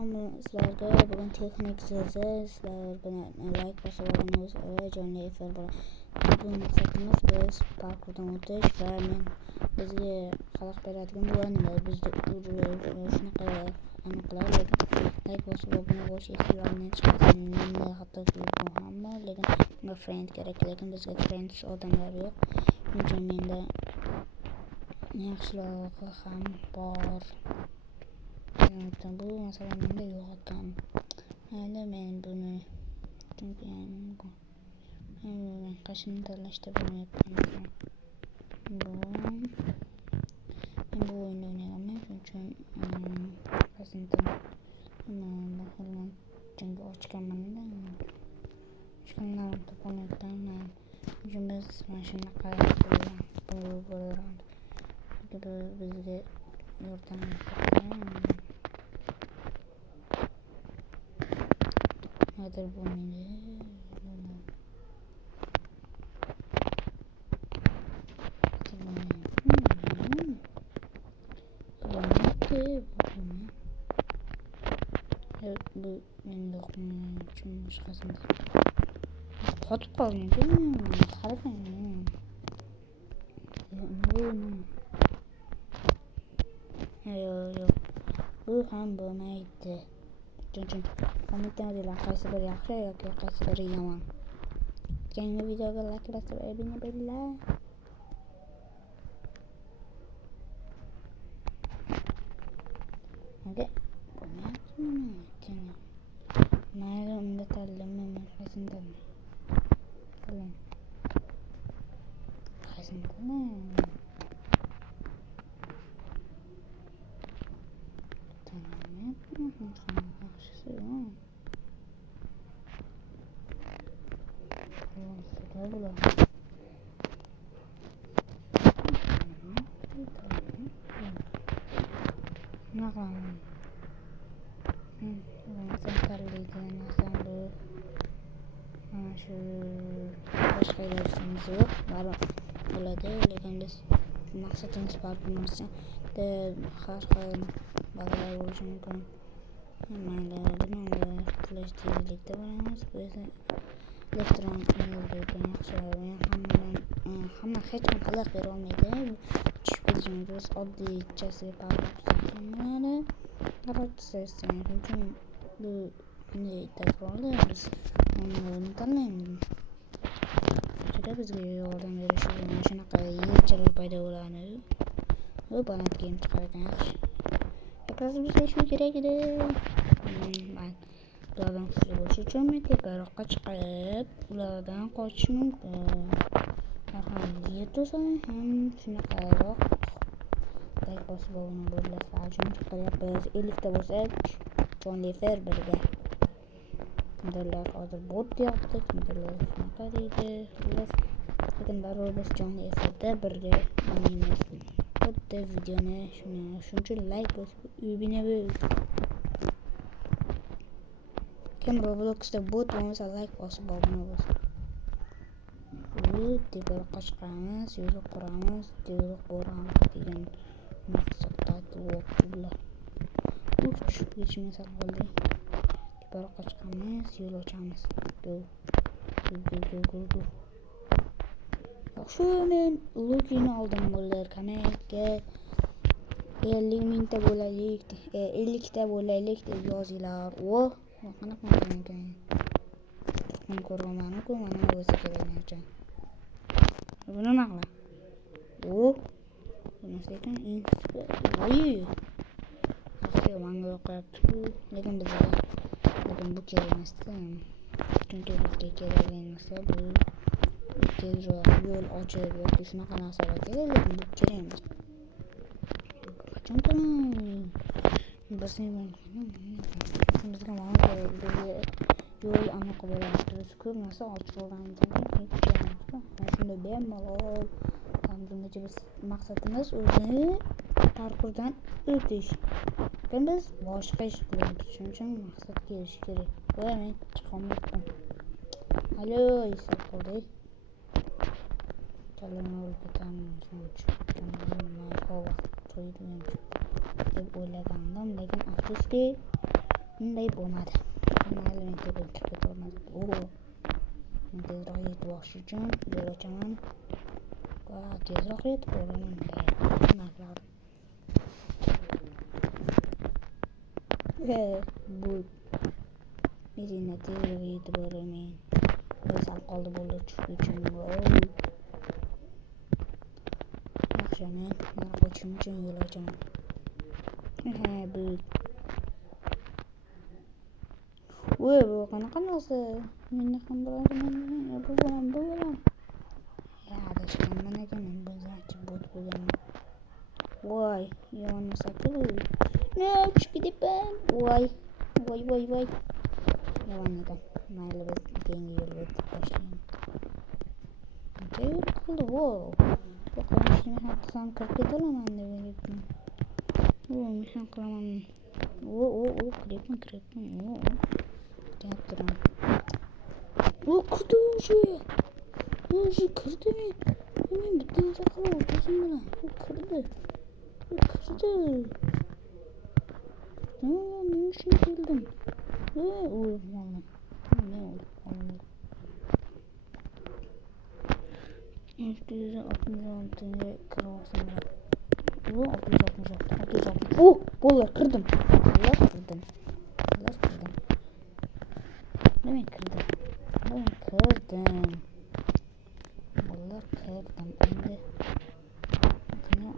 sizlarga bugun texnik so'zi sizlar bilan like bosib olganimiz jonli efir bu maqsadimiz biz parkurdan o'tish va bizga xalaq beradigan bu nima bizda shunaqa aniqlar like bosib obuna bo'lish e'tiboringizdan chiqmasin menda hattoki hamma lekin bunga friend kerak lekin bizga friends odamlar yo'q chunki menda yaxshiligi ham bor. Bu masalan menda yo'q ekan. Mayli men buni chunki men qashini tanlashda bilmayapman. Bu o'yinni o'ynaganman chunki rasmdan chunki ochganman-da. Shundan to'planayotganman. Biz mana shunaqa bo'ladi. Bizga yordam Hadi bu meni evet bu benim dokumum için başkasında katıp kalmıyor değil mi? Harika Yok bu ham bo'lmaydi chunki kommentlarda qaysi biri yaxshi yoki qaysi biri yomon yangi videoga like bosib obuna bo'linglar. Mayli unda tanlayman qaysini tanlayman boshqa iloji yo'q bo'ladi lekin biz maqsadimiz bor bo'lmasa har xil bolalar bo'lishi mumkin. Mayli bunda flashlikda bo'lamiz biz elektron energiyaga hamma hech kim xalaq bera olmaydi tushib ketishimiz oddiychasiga parvoz uchun bu takrorli biz uni tanlaymiz. Bizga yordam berish uchun shunaqa yilchilar paydo bo'ladi. Bu banat game chiqargan yaxshi. Yakrasi bizga shu kerak edi. Ulardan kuchli bo'lish uchun men teparoqqa chiqib ulardan qochish mumkin. Ham yetosam ham shunaqaroq like bosib obuna bo'linglar. Chunki qilyapmiz 50 ta bo'lsak jonli efir birga. Kimdirlar hozir bot deyapti, kimdirlar shunaqa deydi. Lekin baribir biz jonli efirda birga o'ynaymiz. Bitta videoni shuning uchun like bosib obuna bo'ling. Kim Robloxda bot bo'lmasa like bosib obuna bo'lsin. Bu teparoqqa chiqamiz, yo'l quramiz, yo'l boramiz degan maqsadda bo'libdilar. Tushib ketishimiz qoldi. Teparoqqa chiqamiz, yo'l ochamiz. Go. Yaxshi men Lukini oldim bo'ldi. Kanalga 50 mingta bo'laylik, 50 ta bo'laylik deb yozinglar. Qanaqa ekan? Men ko'rganman-ku, mana o'zi kerakmi? Buni nima qiladi? Bunisidan yaxshi manga yoqyapti-ku, lekin bizga bu kerak emas. Chunki bizga kerak emas bu tezroq yo'l ochib yoki shunaqa narsalar kerak, lekin bu kerak emas. Qachon bizga mana kerak yo'l aniq bo'ladi. Biz ko'p narsa ochib olamiz. Shunda bemalol bungacha biz maqsadimiz o'zi parkurdan o'tish. Lekin biz boshqa ish qilyapmiz. Shuning uchun maqsadga erishish kerak. Va men chiqamayapman. Alo, isib qoldi. Kallamni deb o'ylagandim, lekin afsuski bunday bo'lmadi. Mayli, men chiqib ketolmadim. Men tezroq yetib olish uchun yo'l ochaman. Tezroq yetib olaman. Bu Medina tezroq yetib olaman. Sal qoldi bo'ldi chiqish uchun. Yaxshi, men qochishim uchun yo'l ochaman. Bu bu qanaqa narsa? Menda ham bo'ladi. Bu bilan. Adashgan mana ekan, men buncha bot bo'lganman. Voy, yonni sakil. No, chiqib ketaman. Voy. Yomon ekan. Mayli, biz keyingi yo'lga o'tib boshlaymiz. Qancha yo'l qoldi? Qo'qonishni ham qilsam kirib ketolaman deb o'ylayapman. Men ham qilaman. Kiribman. Gapiraman. Kirdi o'sha kirdi. Men bitta narsa qilib o'tishim bilan. Kirdi. Men shuni bildim. O'ldim. Üstüze 66'ya kırmasın. 666. Bollar kırdım. Demek kırdım. Bollar kırdım. Ben de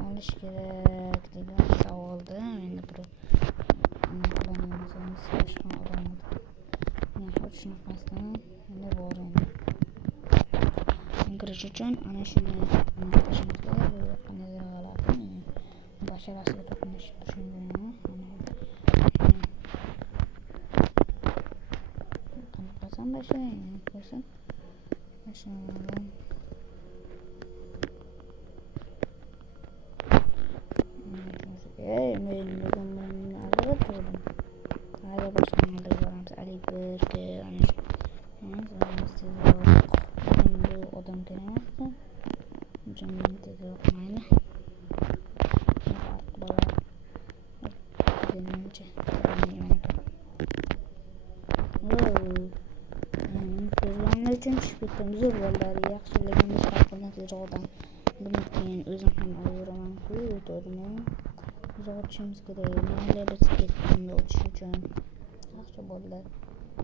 alış gerek dedim. Sağ oldu. Ben de buraya kullanıyorsanız başka adamladım. Hoş şunaqasdan ne bor endi. Kirish uchun ana shuni tashimizga qanday g'alati basharasiga to'qnash qanaqasan bashang ko'rsin bashadan men albatta turdim. Hali boshqalarga boramiz. Alibirga ana shu bu odam kerakmasdi. Jamin tezroq mayli. Bola. Menimcha ko'rganim uchun chiqib ketdim. Zo'r bolalar yaxshiligimni farqini tezroqdan bilib keyin o'zim ham o'ylayman-ku, to'g'rimi? O'zimiz kerak. Mayli, biz ketganda o'tish uchun yaxshi bolalar.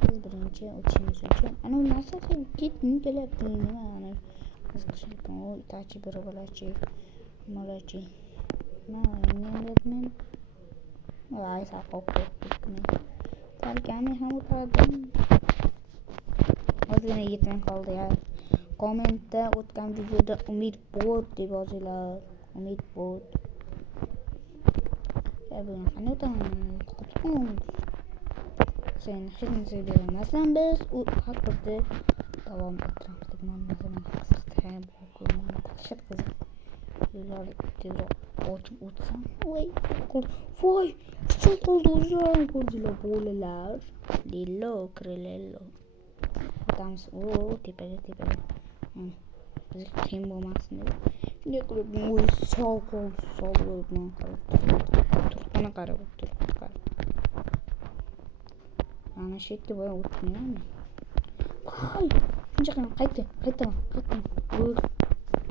Biz birinchi o'tishimiz uchun ana bu narsa ketdim kelyapti. Nima ana qiziqishim o itachi bir bolachi malachi men ay saqoq ketdim. Tarkani ham o'tardim. O'zini yetmay qoldi ya. Kommentda o'tgan videoda umid bot deb yozinglar. Umid bot. Buni qanday o'taman? Sen hech narsa bermasdan biz u har birda davom ettiramiz deb ma'noda qisqartirib qo'ydim. Qashib qiziq. Yo'llar tezroq ochib o'tsam. Voy, sal qoldi o'zlarim ko'rdilar bolalar. Lillo, krelello. O'tamiz. Tepaga. Biz qiyin bo'lmasin deb. Shunday qilib, sal qoldi. Turqani qarab o'tir. Ana shu yerga boya o'tmayman. Voy, shuncha qilib qaytaman.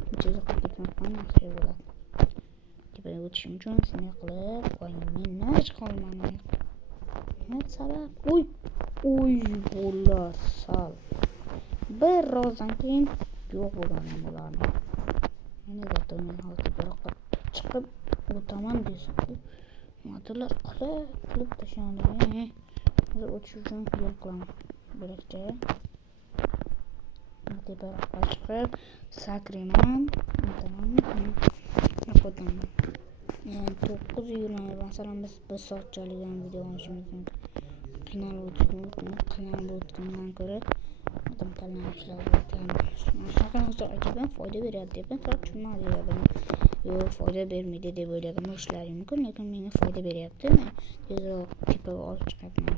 Buncha ketmayman, yaxshi bo'ladi. Tepaga o'tishim uchun shunday qilib qo'ying. Men nima qilmayman. Nima sabab? Uy, bo'lar sal. Bir rozdan keyin yo'q bo'lgan bularni. Mana zatomni hozir biroqqa chiqib o'taman desam. Motorlar qilib tashlandi. Hozir o'tish uchun yo'l qilaman. Biroqcha teparoqqa chiqib sakrayman. Yo'qotaman. 9:20 masalan biz 1 soatchalik video olishimiz mumkin. Qiynalib o'tgandan ko'ra odam kalni ishlab o'tgan. Shunaqa narsa foyda beradi deb tushunmadim. Yo'q, foyda bermaydi deb o'yladim. Ishlarim mumkin, lekin menga foyda beryapti. Men tezroq tepaga olib chiqaman.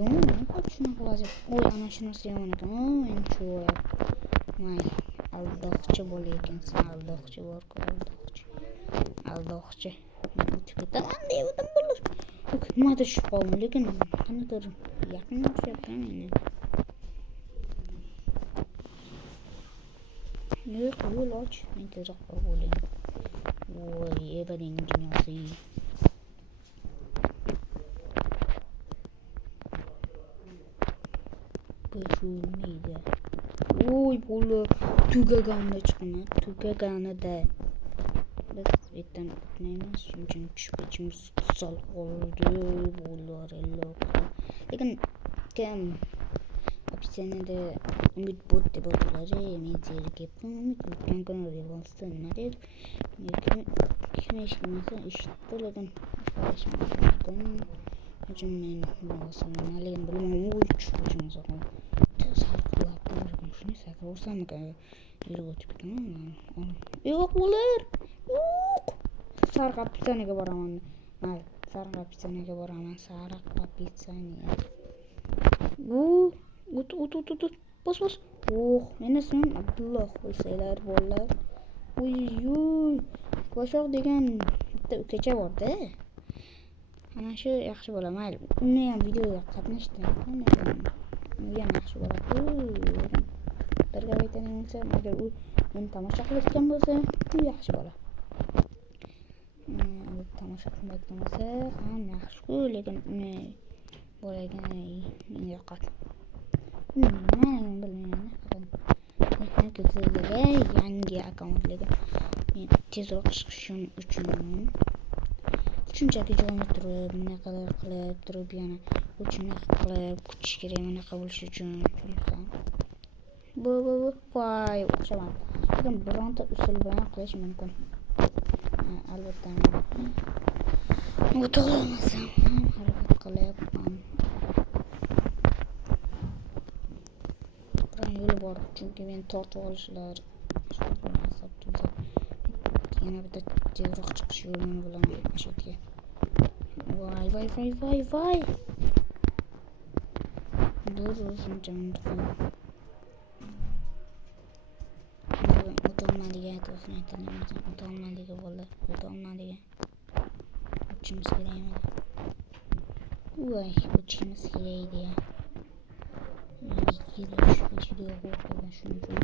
Yomon shunaqa vaziyat. Ana shu narsa yomon ekan. Men shu mayli. Aldoqchi bola ekansan, aldoqchi bor-ku, aldoqchi. O'tib ketaman dedim bo'lar. nimadir tushib qoldim, lekin qanaqadir yaqin o'xshyapti meni. Yo'q, yo'l och, men tezroq borib olayim. Voy, ebading dunyosi. Bo'lmaydi. Voy, bo'la tugaganida chiqma, tugaganida. Biz yerdan o'tmaymiz, shuning uchun tushib ketishimiz sal qoldi. Bo'larlar. Lekin kim opsiyonida umid bot deb o'tdilar, men zerikib umid kun revansta nima dedi? Kim eshitmasa eshitdi, lekin eshitmagan uchun men nimaligini bilmadim. Uy tushib qoldim. Sarqlab qoldim. Shuni sakrarsam yurib o'tib ketaman. Yo'q bo'lar. Yo'q. Sariq opsiyoniga boraman. Mayli, sariq opsiyoniga boraman. Sariq opsiyoniga. O't. Bos. Meni ismim Abdulloh bo'lsanglar bo'lar. Uy. Qo'shoq degan bitta ukacha bor-da. Ana shu yaxshi bo'la. Mayli, uni ham videoga qatnashdim. Uni ham yaxshi bo'ladi. Birga aytadigan agar u meni tomosha qilayotgan bo'lsa, u yaxshi bo'la. Tomosha qilmayotgan bo'lsa ham yaxshi-ku, lekin uni bo'lagan yoqadi. Nimaligini bilmayman. Yangi akkauntlarga men tezroq chiqishim uchun shunchaki joyni turib, bunaqalar qilib turib, yana uchini qilib kutish kerak bunaqa bo'lishi uchun. Voy, o'xshaman. Lekin bironta usul bilan qilish mumkin. Albatta. O'ta olmasam ham harakat qilyapman. Biron yo'li bor, chunki men tortib olishlar. Yana bitta tezroq chiqish yo'lini bilaman o'sha yerga. Voy. Dur, shuncha minutdan. O'tolmadiga aytib aytdim. O'tolmadiga bo'ldi. O'tolmadiga. Uchimiz kerakmi? Voy, uchimiz kerak deya. Shuning uchun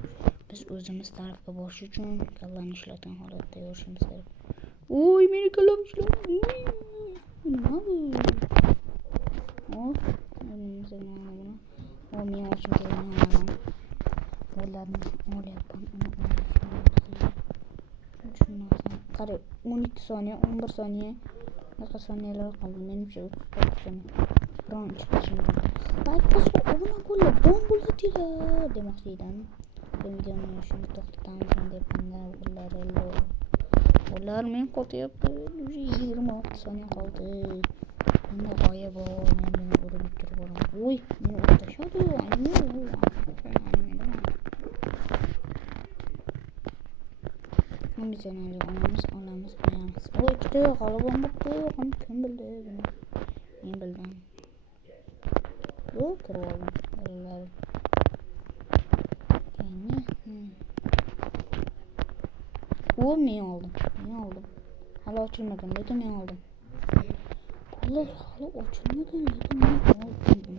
biz o'zimiz tarafga borish uchun kallarni ishlatgan holatda yurishimiz kerak. Voy, meni kallam ishladi. Nima bu? Men ochim kerak. Ularni olyapman. Qarang, 12 soniya, 11 soniya. Naqa soniyalar qoldi. Menimcha 39 soniya. Biron chiqishim kerak. Like obuna bo'lib, bom bo'ladinglar demoqchi edim. Bu videoni shuni to'xtatamiz deb ular men qo'tyapti. 26 soniya qoldi. Menda g'oya bor. Men buni urib turib boraman. Voy, meni urib tashladi. Ambitsiyali olamiz. Voy, ikkita g'olibim bo'pti. Kim bildi buni? Men bildim. Kirib oldim. Bolalar. Men oldim. Hali ochilmagan, lekin men oldim. Bular hali ochilmagan, lekin men oldim.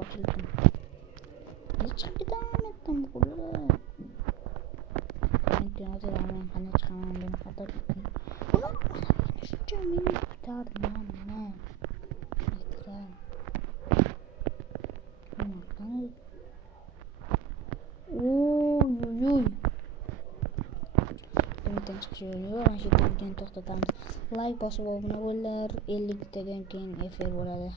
Ochildim. Chiqib ketaman bular. Men qanday chiqaman buni xato qildim. Bular shuncha meni bitardi. Nima? Mana shu videoni to'xtatamiz. Like bosib obuna bo'linglar. 50 tadan keyin efir bo'ladi.